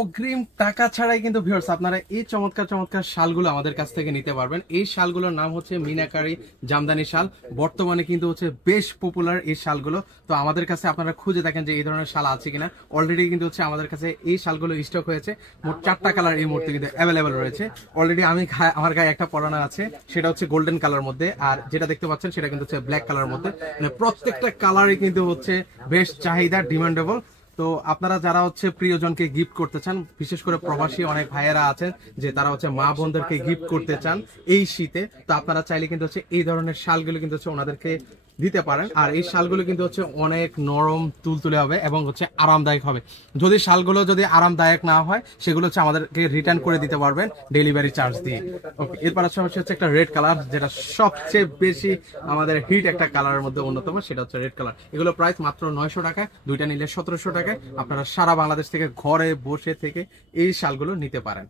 অগ্রিম টাকা ছাড়াই কিন্তু ভিউয়ার্স আপনারা এই চমৎকার চমৎকার শালগুলো আমাদের কাছ থেকে নিতে পারবেন। এই শালগুলোর নাম হচ্ছে মিনাকারি জামদানি শাল। বর্তমানে কিন্তু হচ্ছে বেশ পপুলার এই শালগুলো। তো আমাদের কাছে আপনারা খুঁজে দেখেন যে এই ধরনের শাল আছে কিনা। অলরেডি কিন্তু হচ্ছে আমাদের কাছে এই শালগুলো স্টক হয়েছে। মোট 4টা কালার এই মুহূর্তে কিন্তু অ্যাভেলেবেল রয়েছে। অলরেডি আমার গায়ে একটা পরানো আছে, সেটা হচ্ছে গোল্ডেন কালার মধ্যে, আর যেটা দেখতে পাচ্ছেন সেটা কিন্তু হচ্ছে ব্ল্যাক কালার মধ্যে। মানে প্রত্যেকটা কালারই কিন্তু হচ্ছে বেশ চাহিদা, ডিমান্ডেবল। তো আপনারা যারা হচ্ছে প্রিয়জনকে গিফট করতে চান, বিশেষ করে প্রবাসী অনেক ভাইয়েরা আছেন যে তারা হচ্ছে মা বোনদেরকে গিফট করতে চান এই শীতে, তো আপনারা চাইলে কিন্তু হচ্ছে এই ধরনের শালগুলো কিন্তু হচ্ছে ওনাদেরকে দিতে পারেন। আর এই শালগুলো কিন্তু হচ্ছে অনেক নরম তুলতুলে হবে এবং হচ্ছে আরামদায়ক হবে। যদি শালগুলো যদি আরামদায়ক না হয় সেগুলো হচ্ছে আমাদেরকে রিটার্ন করে দিতে পারবেন ডেলিভারি চার্জ দিয়ে। ওকে, এরপর হচ্ছে একটা রেড কালার, যেটা সবচেয়ে বেশি আমাদের হিট একটা কালারের মধ্যে অন্যতম, সেটা হচ্ছে রেড কালার। এগুলো প্রাইস মাত্র 900 টাকা, দুইটা নিলে 1700 টাকায় আপনারা সারা বাংলাদেশ থেকে ঘরে বসে থেকে এই শালগুলো নিতে পারেন।